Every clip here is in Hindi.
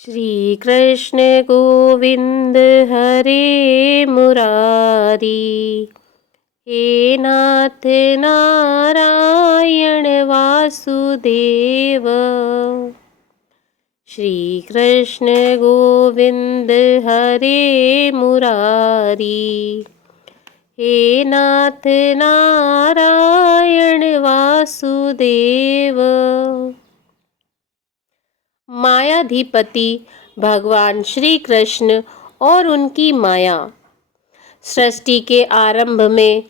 श्री कृष्ण गोविंद हरे मुरारी, हे नाथ नारायण वासुदेव। श्री कृष्ण गोविंद हरे मुरारी, हे नाथ नारायण वासुदेव। मायाधिपति भगवान श्री कृष्ण और उनकी माया। सृष्टि के आरंभ में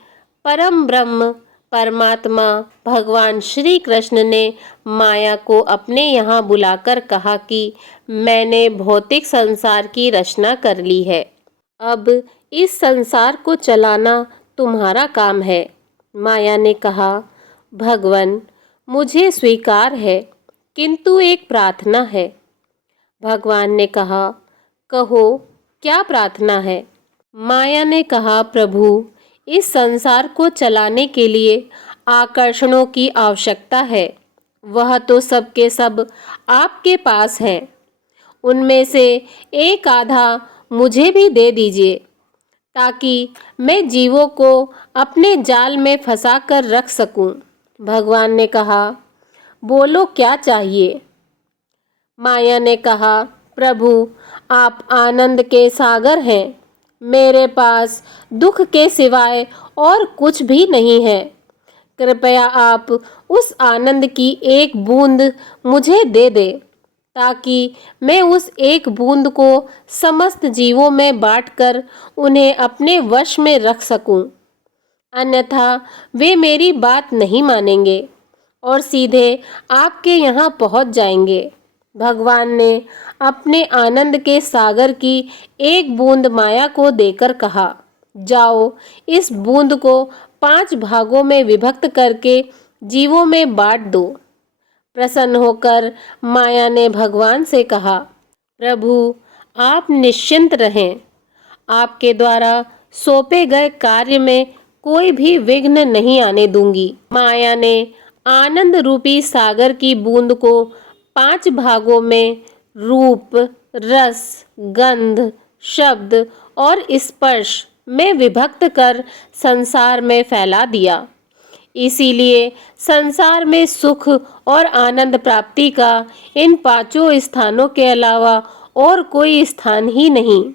परम ब्रह्म परमात्मा भगवान श्री कृष्ण ने माया को अपने यहाँ बुलाकर कहा कि मैंने भौतिक संसार की रचना कर ली है, अब इस संसार को चलाना तुम्हारा काम है। माया ने कहा, भगवान मुझे स्वीकार है, किंतु एक प्रार्थना है। भगवान ने कहा, कहो क्या प्रार्थना है। माया ने कहा, प्रभु इस संसार को चलाने के लिए आकर्षणों की आवश्यकता है, वह तो सबके सब आपके पास हैं। उनमें से एक आधा मुझे भी दे दीजिए, ताकि मैं जीवों को अपने जाल में फंसा कर रख सकूं। भगवान ने कहा, बोलो क्या चाहिए। माया ने कहा, प्रभु आप आनंद के सागर हैं, मेरे पास दुख के सिवाय और कुछ भी नहीं है। कृपया आप उस आनंद की एक बूंद मुझे दे दे, ताकि मैं उस एक बूंद को समस्त जीवों में बांटकर उन्हें अपने वश में रख सकूं। अन्यथा वे मेरी बात नहीं मानेंगे और सीधे आपके यहाँ पहुँच जाएंगे। भगवान ने अपने आनंद के सागर की एक बूंद माया को देकर कहा, जाओ इस बूंद को 5 भागों में विभक्त करके जीवों में बांट दो। प्रसन्न होकर माया ने भगवान से कहा, प्रभु आप निश्चिंत रहें, आपके द्वारा सौंपे गए कार्य में कोई भी विघ्न नहीं आने दूंगी। माया ने आनंद रूपी सागर की बूंद को 5 भागों में रूप, रस, गंध, शब्द और स्पर्श में विभक्त कर संसार में फैला दिया। इसीलिए संसार में सुख और आनंद प्राप्ति का इन 5 स्थानों के अलावा और कोई स्थान ही नहीं।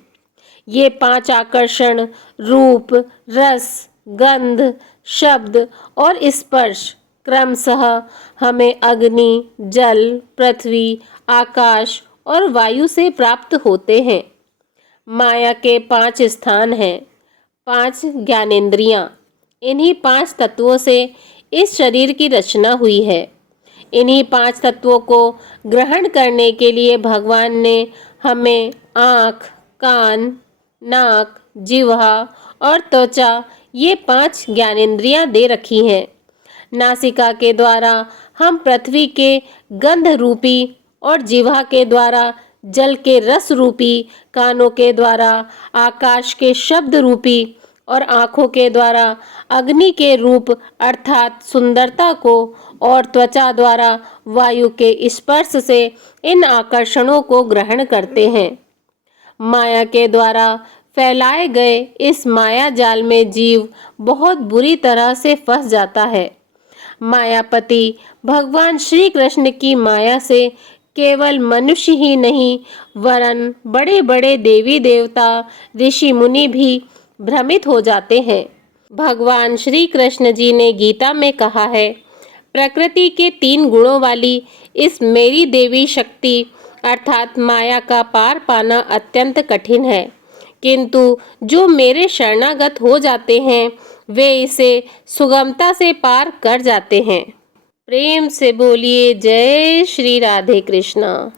ये 5 आकर्षण रूप, रस, गंध, शब्द और स्पर्श क्रमशः हमें अग्नि, जल, पृथ्वी, आकाश और वायु से प्राप्त होते हैं। माया के 5 स्थान हैं, 5 ज्ञानेंद्रियां। इन्हीं 5 तत्वों से इस शरीर की रचना हुई है। इन्हीं 5 तत्वों को ग्रहण करने के लिए भगवान ने हमें आँख, कान, नाक, जिह्वा और त्वचा ये 5 ज्ञानेंद्रियां दे रखी हैं। नासिका के द्वारा हम पृथ्वी के गंध रूपी और जिह्वा के द्वारा जल के रस रूपी, कानों के द्वारा आकाश के शब्द रूपी और आँखों के द्वारा अग्नि के रूप अर्थात सुंदरता को और त्वचा द्वारा वायु के स्पर्श से इन आकर्षणों को ग्रहण करते हैं। माया के द्वारा फैलाए गए इस माया जाल में जीव बहुत बुरी तरह से फंस जाता है। मायापति भगवान श्री कृष्ण की माया से केवल मनुष्य ही नहीं, वरन बड़े बड़े देवी देवता, ऋषि मुनि भी भ्रमित हो जाते हैं। भगवान श्री कृष्ण जी ने गीता में कहा है, प्रकृति के 3 गुणों वाली इस मेरी देवी शक्ति अर्थात माया का पार पाना अत्यंत कठिन है, किंतु जो मेरे शरणागत हो जाते हैं वे इसे सुगमता से पार कर जाते हैं। प्रेम से बोलिए जय श्री राधे कृष्णा।